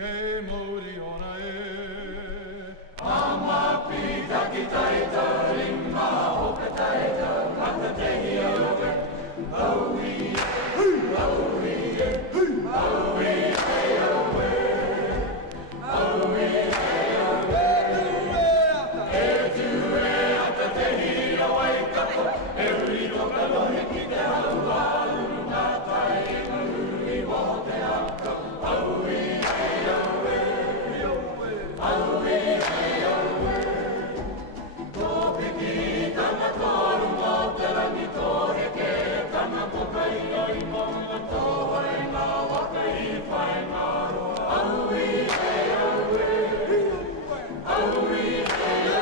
he mauri ona e. Mama pita ki taita ringa hoka taita mata tehi owe. Aui e, aui e, aui e owe. Aui e owe. E tu e ata tehi o ai kato. E uri toka lohe ki te haua. Uru ngā tai e uri wo te haka. Aui e owe. Aui e owe. Tō piki tana toru mō te rangi tō heke. Tana poka i oi monga tō hoi ngā waka i whai ngā roa. Aui e owe. Aui e owe.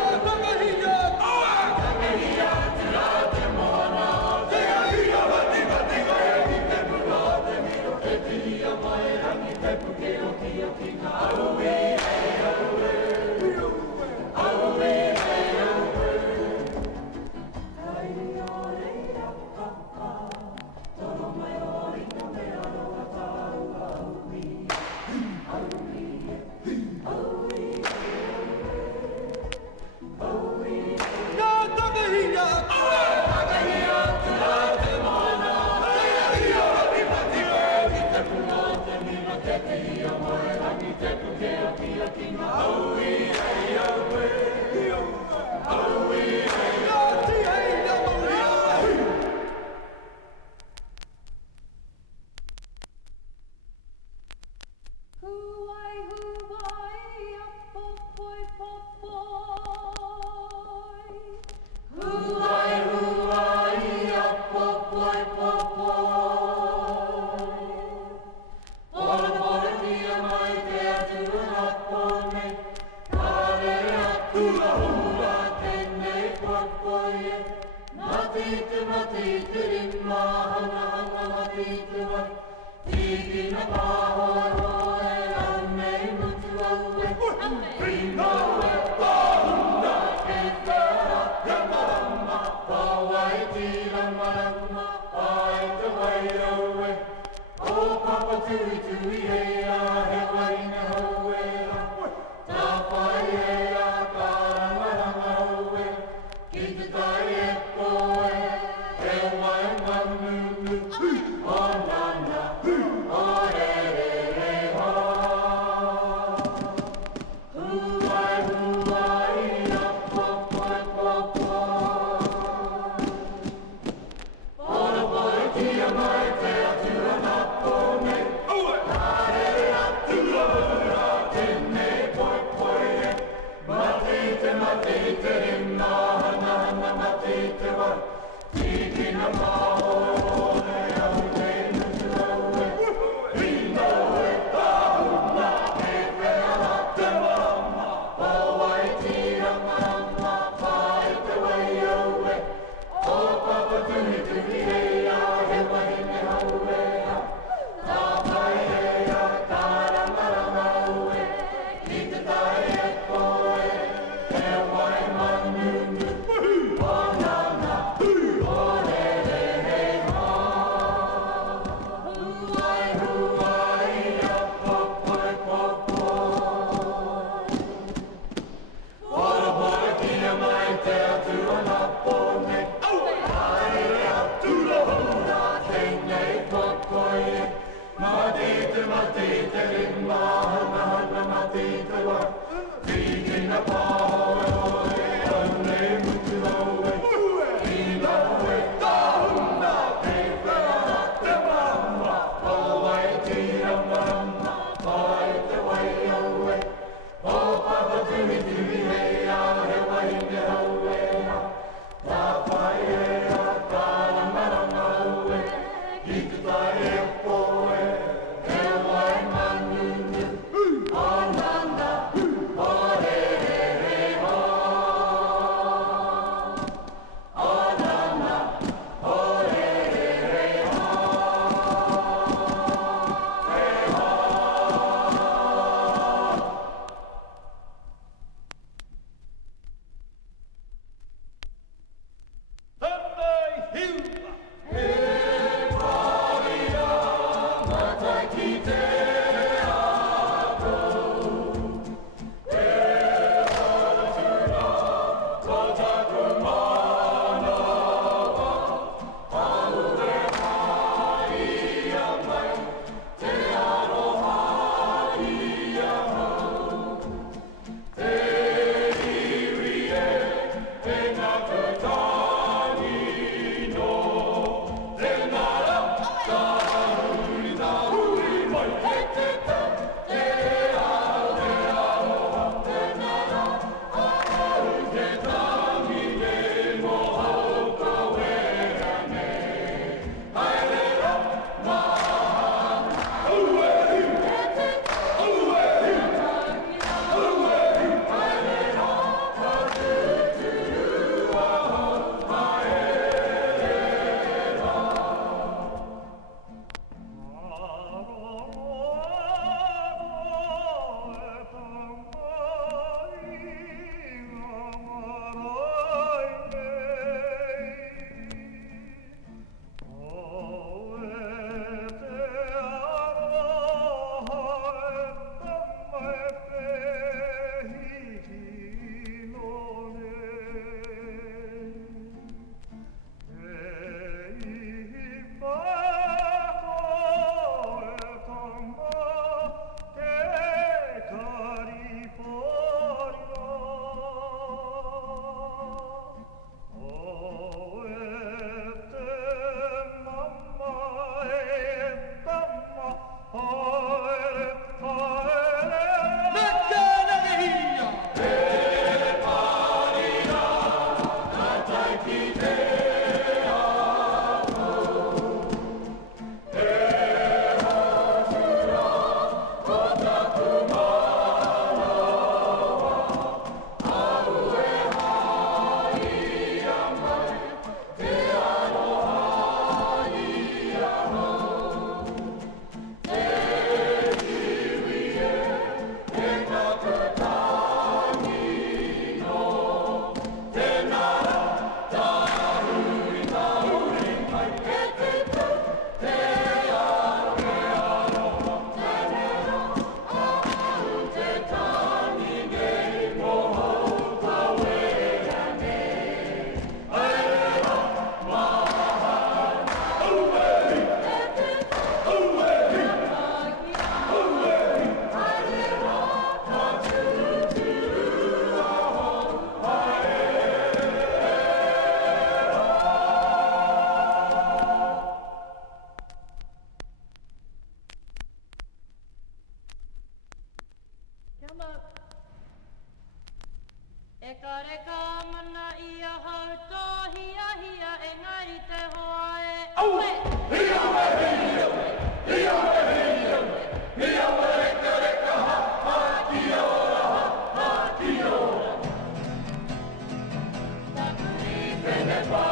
Takahia tira te moana. Te ahia wati wati koe ki te pura te miro. Te tihia mai rangi te puke o ki o ki ngā. Aui e owe. Aui e owe. Ai o reira papa. Toro mai o ringa me aroa tau aui. Aui e. Aui e owe. Aui e. Ngā takahia! Takahia tura te mana. Te ahia rapi pati koe ki te puna te mino. Te tihia mai rangi te puke o ki o ki ngā. Aui e owe. Aui e Huai, a popoi, popoi. Huai, a popoi, popoi. Pora, pora, tia mai te atua hapone. Kare atua hua tēnei popoi e. Matite rimma, hana, hana, matite wai. Tiki na pāhoro e anei mutu au e. Ringo e pāhunda e te ara te marama. Pāwai tira marama, pāi te wai au e. O papa tui tui hei a he waina hau e a. Tā whai e a kārangaranga hau e. Ki te tai e poe, e wai manu. O nana, o re re re ho. Huai, a popoi, popoi. Pora, pora, tia mai te atua napone. Kare atua ura tēnei popoi e. Matite ringa, hana, hana, matite wai. Tiki na pāhoro e au nei mutu au e. Ringo e pāhuna e whera te marama. Pāwai tira marama, pāi te wai au e. O papa tui tui hei a he wahine hau e a. Tā pai e a kārangaranga au e. Ki te tai e poe, e wai manunu. O nana, o re re re ho. Huai, a popoi, popoi. Pora, pora, kia mai te atua napone. Ai atua hura tēnei popoi e. Matite ringa, hana, hana, matite wai. Tiki na pāhoro e anei mutu au e. Ringo e tāhuna e whera te marama. Pāwai tira marama, pāi te wai au e. O papa tui tui hei a he wahine au e a. Tā whai e a kārangaranga au e. Ki te tai e poe, e wai manunu. O nana, o re re re Reka mana ia hautoa hia hia e ngai te hoa e aue! Takuri pene pa